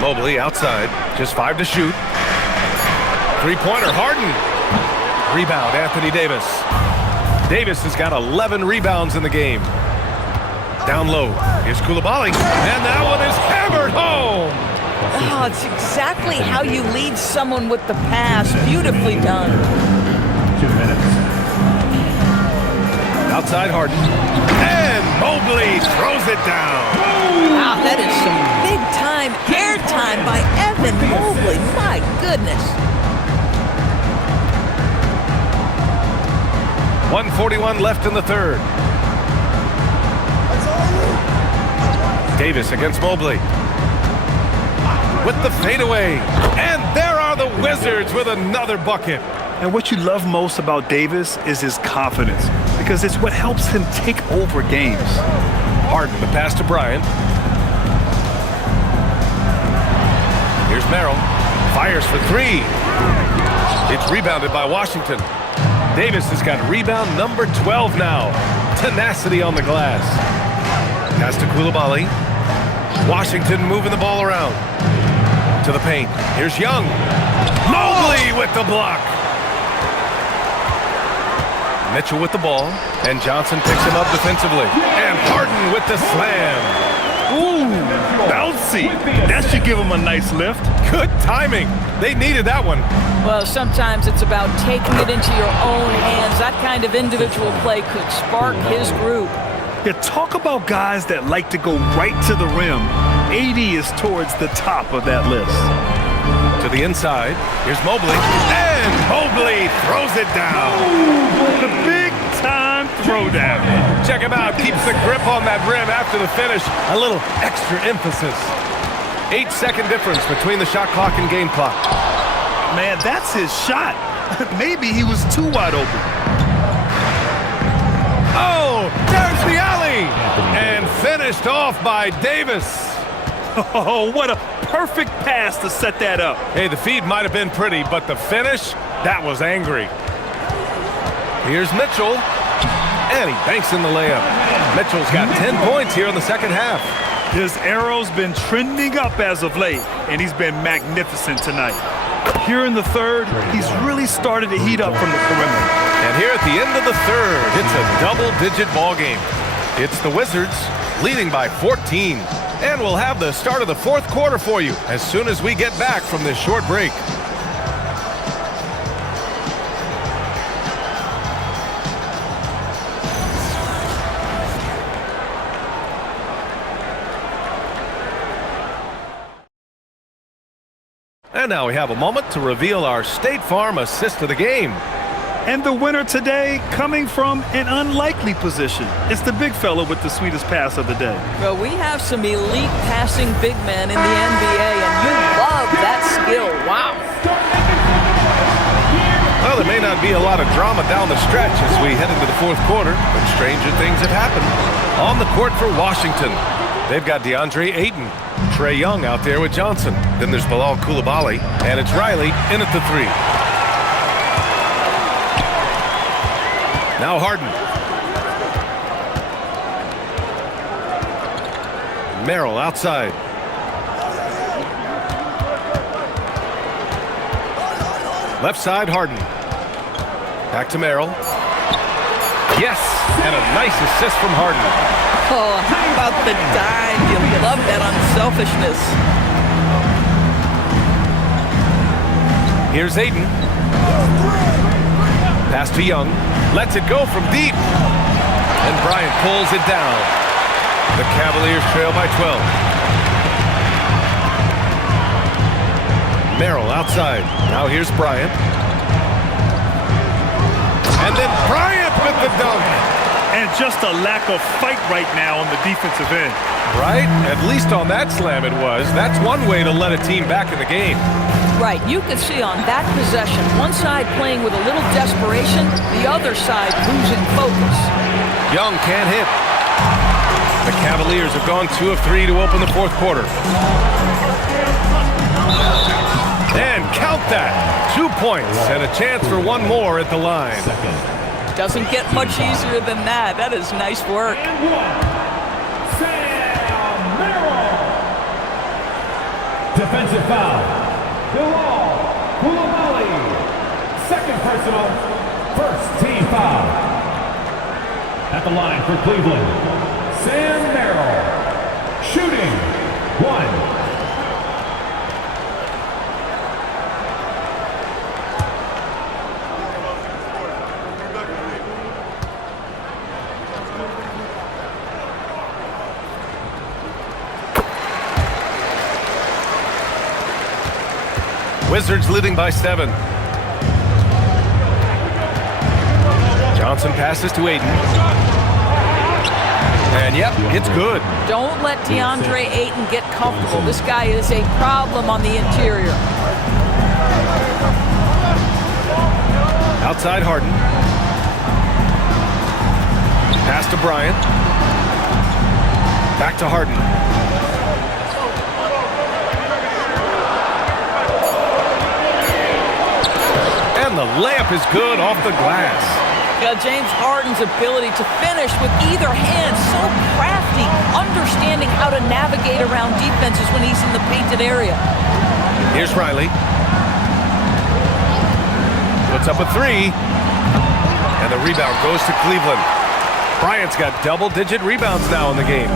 Mobley outside. Just 5 to shoot. 3-pointer, Harden. Rebound, Anthony Davis. Davis has got 11 rebounds in the game. Down low. Here's Coulibaly. And that one is hammered home. Oh, it's exactly how you lead someone with the pass. Beautifully done. 2 minutes. Outside Harden. And Mobley throws it down. Wow, that is some big-time airtime by Evan Mobley. My goodness. 1:41 left in the third. Davis against Mobley. With the fadeaway. And there are the Wizards with another bucket. And what you love most about Davis is his confidence, because it's what helps him take over games. Harden, the pass to Bryant. Here's Merrill. Fires for three. It's rebounded by Washington. Davis has got rebound number 12 now. Tenacity on the glass. Pass to Coulibaly. Washington moving the ball around. To the paint. Here's Young. Mobley with the block. Mitchell with the ball. And Johnson picks him up defensively. And Harden with the slam. Ooh, bouncy. That should give him a nice lift. Good timing. They needed that one. Well, sometimes it's about taking it into your own hands. That kind of individual play could spark his group. Yeah, talk about guys that like to go right to the rim. AD is towards the top of that list. To the inside. Here's Mobley. And Mobley throws it down. The big-time throwdown. Check him out. Keeps the grip on that rim after the finish. A little extra emphasis. 8-second difference between the shot clock and game clock. Man, that's his shot. Maybe he was too wide open. Oh, there's the alley. And finished off by Davis. Oh, what a perfect pass to set that up. Hey, the feed might have been pretty, but the finish, that was angry. Here's Mitchell. And he banks in the layup. Mitchell's got 10 points here in the second half. His arrow's been trending up as of late, and he's been magnificent tonight. Here in the third, he's really started to heat up from the perimeter. And here at the end of the third, it's a double-digit ball game. It's the Wizards leading by 14. And we'll have the start of the fourth quarter for you as soon as we get back from this short break. And now we have a moment to reveal our State Farm assist of the game. And the winner today coming from an unlikely position. It's the big fella with the sweetest pass of the day. Well, we have some elite passing big men in the NBA, and you love that skill. Wow. Well, there may not be a lot of drama down the stretch as we head into the fourth quarter, but stranger things have happened. On the court for Washington, they've got DeAndre Ayton, Trae Young out there with Johnson. Then there's Bilal Coulibaly, and it's Riley in at the three. Now Harden. Merrill outside. Left side, Harden. Back to Merrill. Yes, and a nice assist from Harden. Oh, how about the dime? You love that unselfishness. Here's Ayton. Pass to Young. Lets it go from deep. And Bryant pulls it down. The Cavaliers trail by 12. Merrill outside. Now here's Bryant. And then Bryant with the dunk. And just a lack of fight right now on the defensive end. Right? At least on that slam it was. That's one way to let a team back in the game. Right, you could see on that possession, one side playing with a little desperation, the other side losing focus. Young can't hit. The Cavaliers have gone 2 of 3 to open the fourth quarter. And count that. 2 points and a chance for one more at the line. Doesn't get much easier than that. That is nice work. And one. Sam Merrill. Defensive foul. Bilal Coulibaly. Second personal. First team foul. At the line for Cleveland, Sam Merrill. Shooting. 1. Wizards leading by 7. Johnson passes to Ayton. And yep, it's good. Don't let DeAndre Ayton get comfortable. This guy is a problem on the interior. Outside Harden. Pass to Bryant. Back to Harden. the layup is good off the glass. James Harden's ability to finish with either hand, so crafty, understanding how to navigate around defenses when he's in the painted area. Here's Riley. Puts up a three. And the rebound goes to Cleveland. Bryant's got double-digit rebounds now in the game.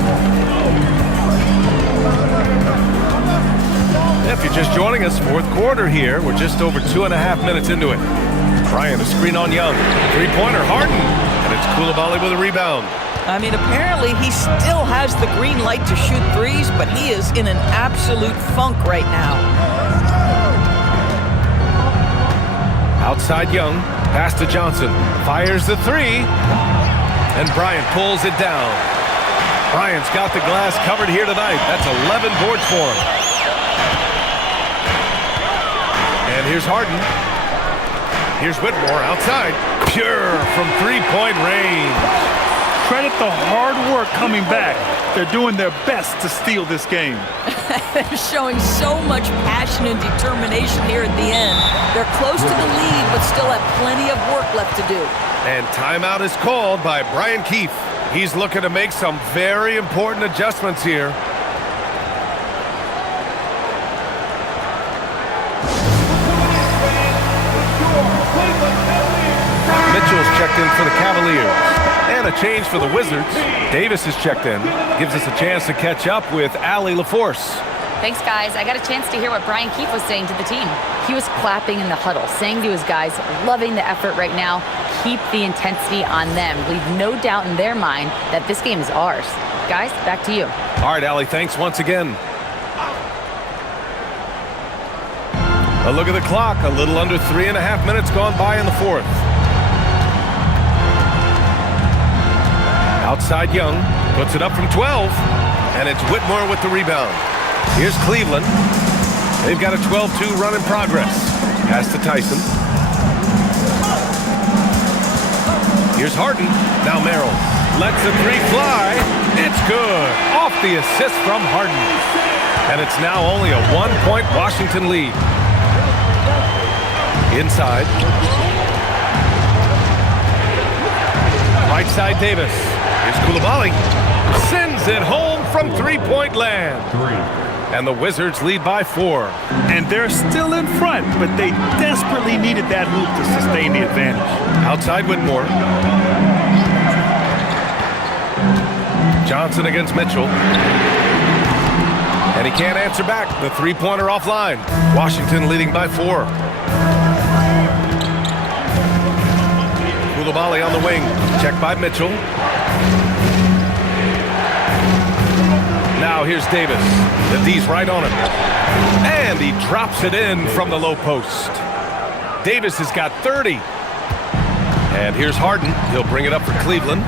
If you're just joining us, fourth quarter here. We're just over 2.5 minutes into it. Bryant, a screen on Young. Three-pointer, Harden. And it's Coulibaly with a rebound. I mean, apparently he still has the green light to shoot threes, but he is in an absolute funk right now. Outside Young, pass to Johnson. Fires the three. And Bryant pulls it down. Bryant's got the glass covered here tonight. That's 11 boards for him. And here's Harden. Here's Whitmore outside. Pure from three-point range. Credit the hard work coming back. They're doing their best to steal this game. They're showing so much passion and determination here at the end. They're close to the lead, but still have plenty of work left to do. And timeout is called by Brian Keefe. He's looking to make some very important adjustments here. Mitchell's checked in for the Cavaliers. And a change for the Wizards. Davis is checked in. Gives us a chance to catch up with Allie LaForce. Thanks, guys. I got a chance to hear what Brian Keefe was saying to the team. He was clapping in the huddle, saying to his guys, loving the effort right now. Keep the intensity on them. Leave no doubt in their mind that this game is ours. Guys, back to you. All right, Allie, thanks once again. A look at the clock. A little under 3.5 minutes gone by in the fourth. Outside Young, puts it up from 12, and it's Whitmore with the rebound. Here's Cleveland. They've got a 12-2 run in progress. Pass to Tyson. Here's Harden. Now Merrill lets the three fly. It's good. Off the assist from Harden. And it's now only a 1-point Washington lead. Inside. Right side Davis. Here's Coulibaly. Sends it home from three-point land. And the Wizards lead by 4. And they're still in front, but they desperately needed that hoop to sustain the advantage. Outside Whitmore. Johnson against Mitchell. And he can't answer back. The three-pointer offline. Washington leading by 4. Coulibaly on the wing. Checked by Mitchell. Now here's Davis. The D's right on him. And he drops it in from the low post. Davis has got 30. And here's Harden. He'll bring it up for Cleveland.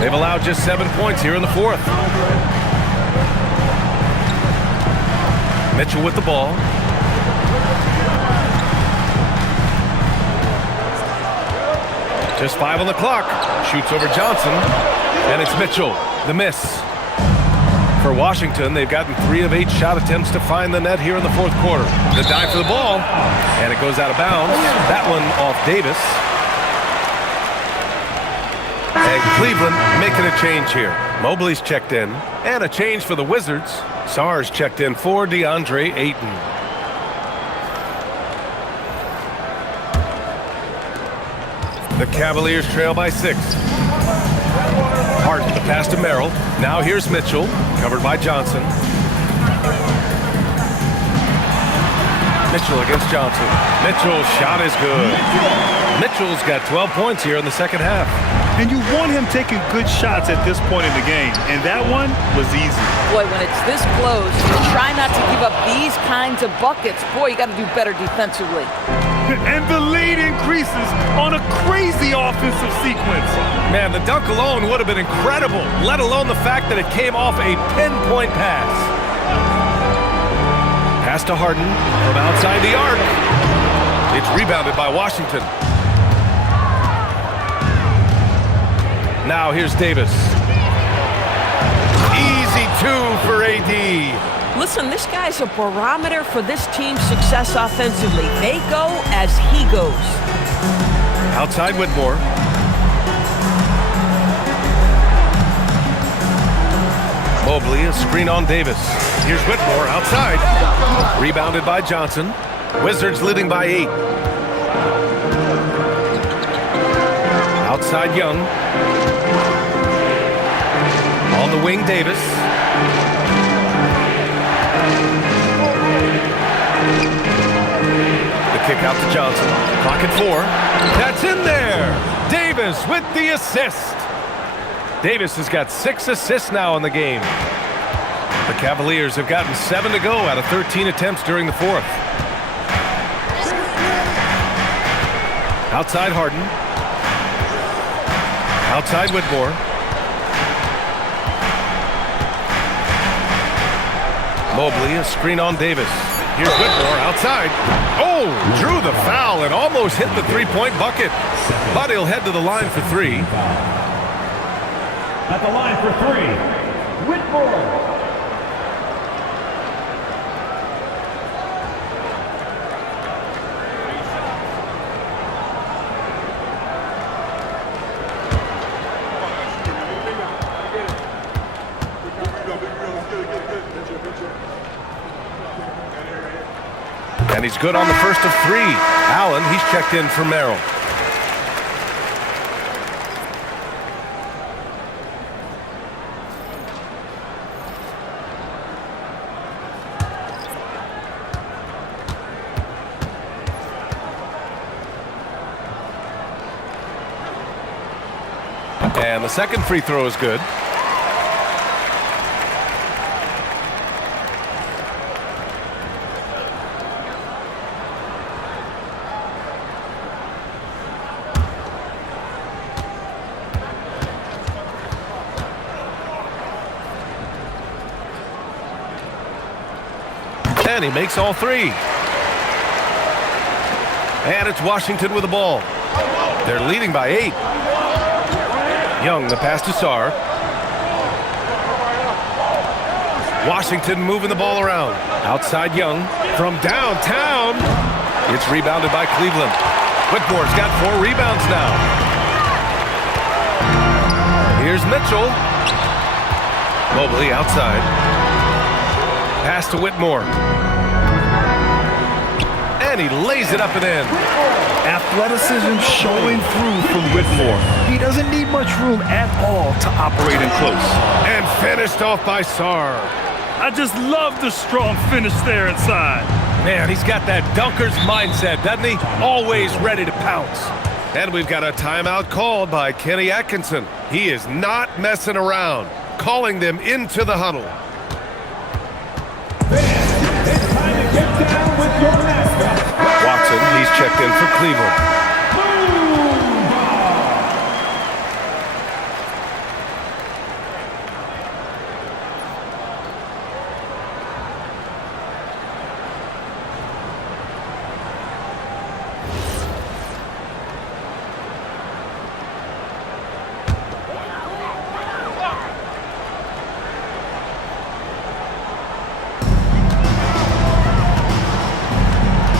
They've allowed just 7 points here in the fourth. Mitchell with the ball. Just 5 on the clock. Shoots over Johnson. And it's Mitchell. The miss. For Washington, they've gotten 3 of 8 shot attempts to find the net here in the fourth quarter. The dive for the ball. And it goes out of bounds. That one off Davis. And Cleveland making a change here. Mobley's checked in. And a change for the Wizards. Sarr's checked in for DeAndre Ayton. The Cavaliers trail by 6. Harden, the pass to Merrill. Now here's Mitchell, covered by Johnson. Mitchell against Johnson. Mitchell's shot is good. Mitchell's got 12 points here in the second half. And you want him taking good shots at this point in the game, and that one was easy. Boy, when it's this close, you try not to give up these kinds of buckets. Boy, you got to do better defensively. And the lead increases on a crazy offensive sequence. Man, the dunk alone would have been incredible, let alone the fact that it came off a pinpoint pass. Pass to Harden from outside the arc. It's rebounded by Washington. Now here's Davis. Easy 2 for AD. Listen, this guy's a barometer for this team's success offensively. They go as he goes. Outside Whitmore. Mobley, a screen on Davis. Here's Whitmore outside. Rebounded by Johnson. Wizards leading by 8. Outside Young. On the wing, Davis. The kick out to Johnson. Clock at 4. That's in there. Davis with the assist. Davis has got 6 assists now in the game. The Cavaliers have gotten 7 to go out of 13 attempts during the 4th. Outside Harden. Outside Whitmore. Mobley, a screen on Davis. Here's Whitmore outside. Oh, drew the foul and almost hit the three-point bucket. But he'll head to the line for 3. At the line for 3, Whitmore. And he's good on the first of 3. Allen, he's checked in for Merrill. And the second free throw is good. And he makes all 3. And it's Washington with the ball. They're leading by 8. Young, the pass to Sarr. Washington moving the ball around. Outside Young from downtown. It's rebounded by Cleveland. Whitmore's got 4 rebounds now. Here's Mitchell. Mobley outside. Pass to Whitmore. And he lays it up and in. Athleticism showing through from Whitmore. He doesn't need much room at all to operate in close. And finished off by Sarr. I just love the strong finish there inside. Man, he's got that dunker's mindset, doesn't he? Always ready to pounce. And we've got a timeout called by Kenny Atkinson. He is not messing around, calling them into the huddle. It's time to get down with your mascot. Watson, he's checked in for Cleveland.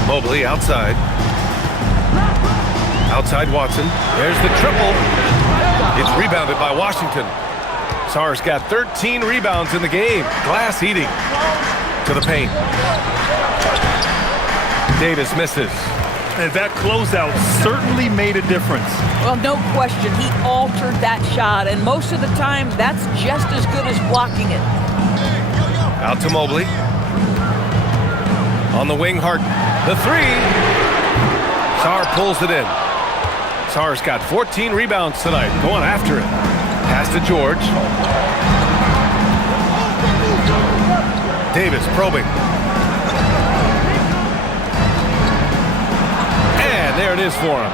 Mobley outside. Outside Watson. There's the triple. It's rebounded by Washington. Sarr's got 13 rebounds in the game. Glass eating to the paint. Davis misses. And that closeout certainly made a difference. Well, no question. He altered that shot, and most of the time, that's just as good as blocking it. Out to Mobley. On the wing, Harden. The 3. Sarr pulls it in. Sarr's got 14 rebounds tonight. Going after it. Pass to George. Davis probing. And there it is for him.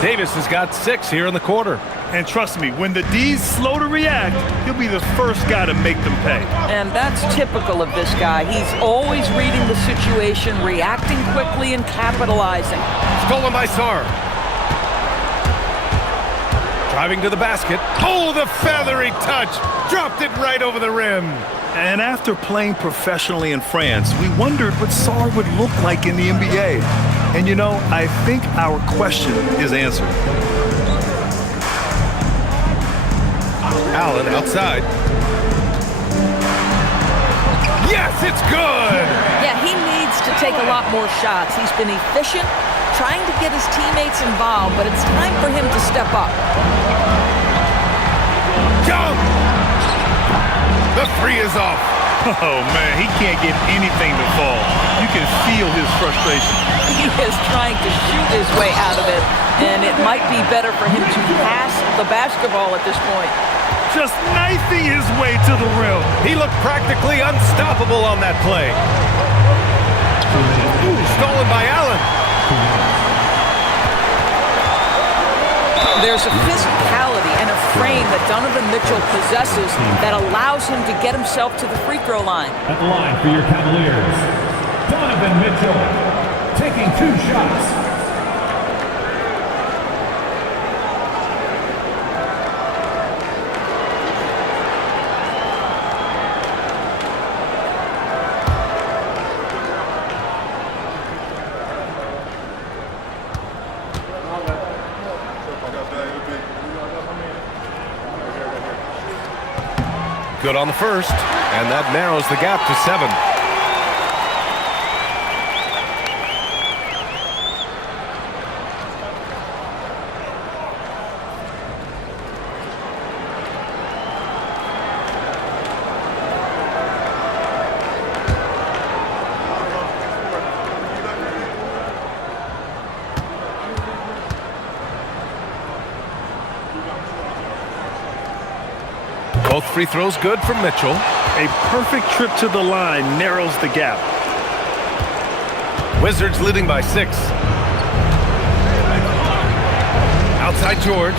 Davis has got 6 here in the quarter. And trust me, when the D's slow to react, he'll be the first guy to make them pay. And that's typical of this guy. He's always reading the situation, reacting quickly, and capitalizing. Stolen by Sarr. Driving to the basket. Oh, the feathery touch. Dropped it right over the rim. And after playing professionally in France, we wondered what Sarr would look like in the NBA. And you know, I think our question is answered. Allen outside. Yes, it's good! Yeah, he needs to take a lot more shots. He's been efficient, trying to get his teammates involved, but it's time for him to step up. Jump! The three is off. Oh, man, he can't get anything to fall. You can feel his frustration. He is trying to shoot his way out of it, and it might be better for him to pass the basketball at this point. Just knifing his way to the rim. He looked practically unstoppable on that play. Ooh, stolen by Allen. There's a physicality and a frame that Donovan Mitchell possesses that allows him to get himself to the free throw line. At the line for your Cavaliers, Donovan Mitchell taking 2 shots. Good on the first, and that narrows the gap to 7. Both free throws good from Mitchell. A perfect trip to the line narrows the gap. Wizards leading by 6. Outside George.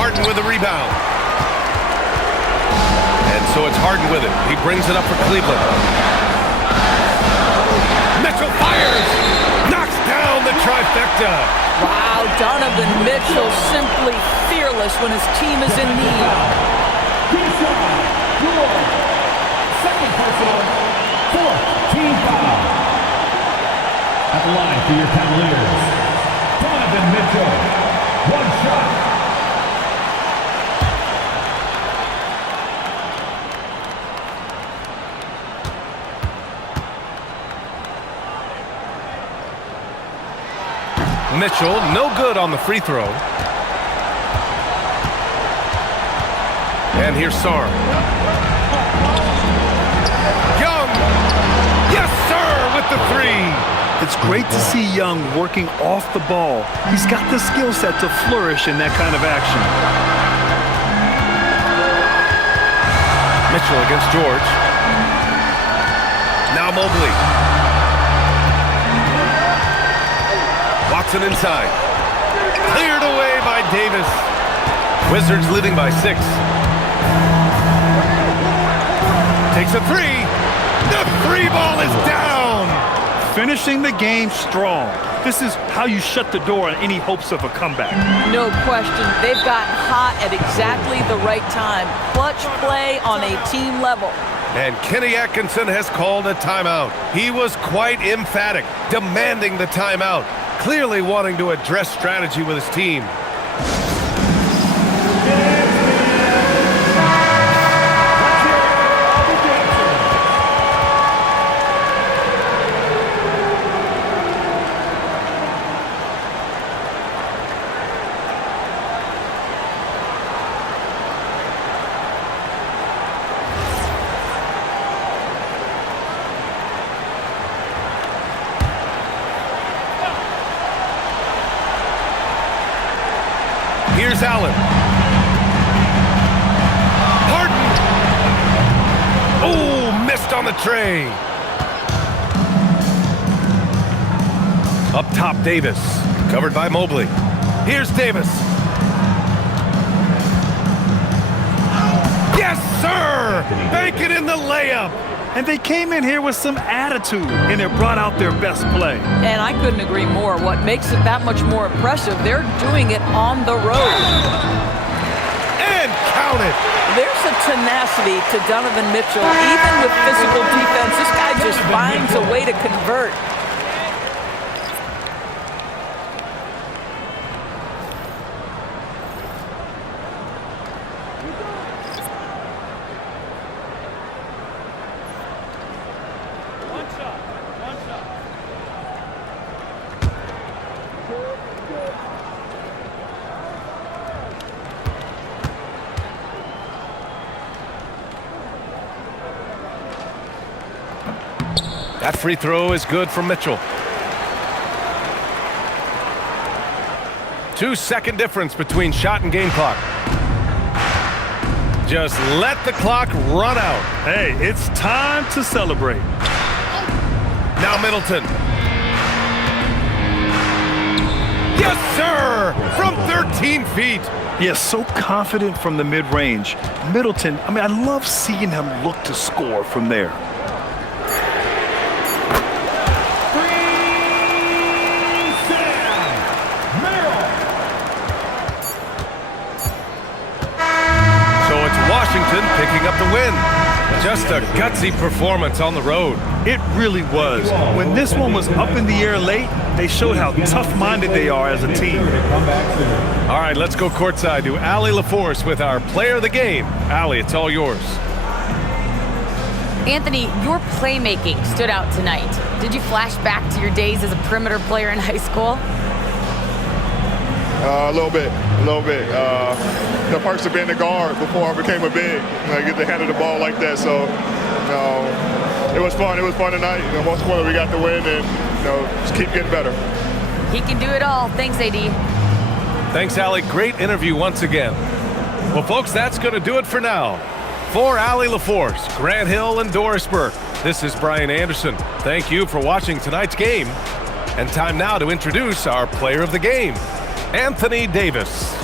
Harden with a rebound. And so it's Harden with it. He brings it up for Cleveland. Mitchell fires! Knocks down the trifecta. Wow, Donovan Mitchell simply fearless when his team is in need. Second personal, 4th team foul. At the line for your Cavaliers, Donovan Mitchell, 1 shot. Mitchell, no good on the free throw. And here's Sarr. Young! Yes, sir, with the 3. It's great to see Young working off the ball. He's got the skill set to flourish in that kind of action. Mitchell against George. Now Mobley. Watson inside. Cleared away by Davis. Wizards leading by 6. Takes a 3. The 3 ball is down. Finishing the game strong. This is how you shut the door on any hopes of a comeback. No question. They've gotten hot at exactly the right time. Clutch play on a team level. And Kenny Atkinson has called a timeout. He was quite emphatic, demanding the timeout. Clearly wanting to address strategy with his team. Here's Allen. Harden. Oh, missed on the tray. Up top, Davis. Covered by Mobley. Here's Davis. Yes, sir! Bank it in the layup. And they came in here with some attitude, and they brought out their best play. And I couldn't agree more. What makes it that much more impressive, they're doing it on the road. count it. There's a tenacity to Donovan Mitchell. Even with physical defense, this guy just finds a way to convert. That free throw is good from Mitchell. 2-second difference between shot and game clock. Just let the clock run out. Hey, it's time to celebrate. Now Middleton. Yes, sir! From 13 feet. Yeah, so confident from the mid-range. Middleton, I mean, I love seeing him look to score from there. Washington picking up the win. Just a gutsy performance on the road. It really was. When this one was up in the air late, they showed how tough-minded they are as a team. All right, let's go courtside to Allie LaForce with our player of the game. Allie, it's all yours. Anthony, your playmaking stood out tonight. Did you flash back to your days as a perimeter player in high school? A little bit. The perks of being a guard before I became a big. I get to handle the ball like that, so it was fun. It was fun tonight. Most importantly, we got the win, and just keep getting better. He can do it all. Thanks, AD. Thanks, Allie. Great interview once again. Well, folks, that's going to do it for now. For Allie LaForce, Grant Hill, and Doris Burke, this is Brian Anderson. Thank you for watching tonight's game. And time now to introduce our player of the game, Anthony Davis.